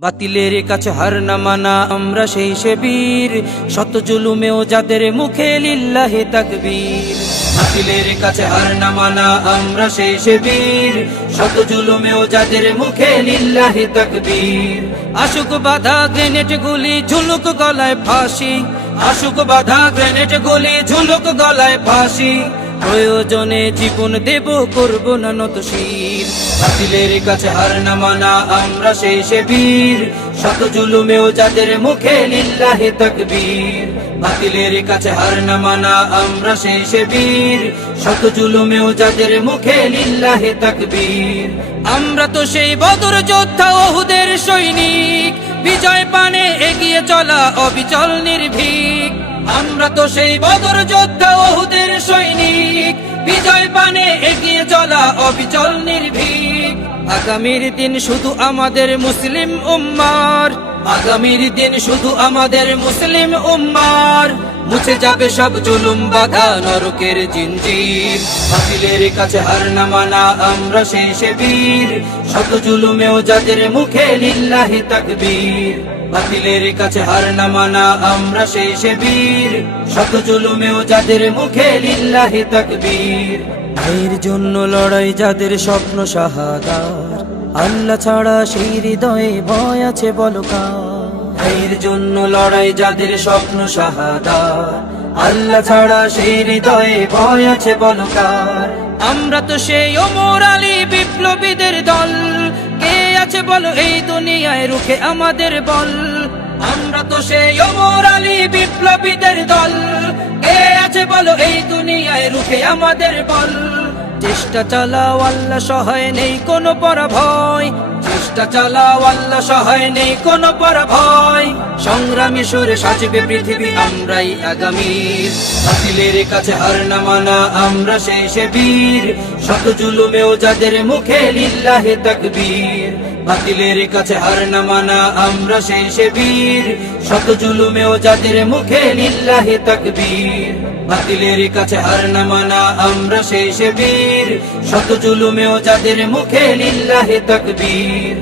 বাতিলের কাছে হার না মানা, আমরা সেই সে বীর। শত জুলুমেও যাদের মুখে লিল্লাহে তাকবীর। বাতিলের কাছে হার না মানা, আমরা সেই সে বীর। শত জুলুমেও যাদের মুখে লিল্লাহে তাকবীর। আশুক বাধা গ্রেনেড গুলি, ঝুলুক গলায় ফাঁসি। আশুক বাধা গ্রেনেড গুলি, ঝুলুক গলায় ফাঁসি। প্রয়োজনে জীবন দেব, করব না নত শির। বাতিলের কাছে হার না মানা, আমরা সে বীর। শত জুলুমেও যাদের মুখে লিল্লাহে তাকবীর। বাতিলের কাছে হার না মানা, আমরা সে বীর। শত জুলুমেও যাদের মুখে লিল্লাহে তাকবীর। আমরা তো সেই বদর যোদ্ধা ওহুদের সৈনিক। বিজয় পানে এগিয়ে চলা অবিচল নির্ভীক। আমরা তো সেই বদর যোদ্ধা ওহুদের চলা অবিচল নির্ভীক। আগামীর দিন শুধু আমাদের মুসলিম উম্মার। আগামীর দিন শুধু আমাদের মুসলিম উম্মার। মুছে যাবে সব জুলুম, বাধা, নরকের জিঞ্জির। বাতিলের কাছে হার না মানা, আমরা সে বীর। শত জুলুমেও যাদের মুখে লিল্লাহি তাকবীর। বাতিলের কাছে হার না মানা, আমরা সে বীর। শত জুলুমেও যাদের মুখে লিল্লাহি তাকবীর। ভাইয়ের জন্য লড়াই যাদের স্বপ্ন শাহাদার আল্লাহ ছাড়া সেই হৃদয়ে ভয় আছে বলকা ভাইয়ের জন্য লড়াই যাদের স্বপ্ন শাহাদার আল্লাহ ছাড়া সেই হৃদয়ে ভয় আছে বলকার আমরা তো সেই ওমর আলী বিপ্লবীদের দল। কে আছে বলো এই দুনিয়ায় রুখে আমাদের বল? আমরা তো সেই ওমর আলী বিপ্লবীদের দল। বলো এই দুনিয়ায় রুখে আমাদের বল। চেষ্টা চালাও আল্লাহ সহায় নেই কোনো পরাভয়। চেষ্টা চালাও আল্লাহ সহায় নেই কোনো পরাভয়। সংগ্রামী সুরে সাজবে পৃথিবী, আমরাই আগামীর বাতিলের কাছে হার না মানা, আমরা সেই সে বীর। শত জুলুমেও যাদের মুখে লিল্লাহে তাকবীর। বাতিলের কাছে হার না মানা, আমরা সেই সে বীর। শত জুলুমেও যাদের মুখে লিল্লাহে তাকবীর। বাতিলের কাছে হার না মানা, আমরা সেই বীর। শত জুলুমেও যাদের মুখে লিল্লাহে তাকবীর।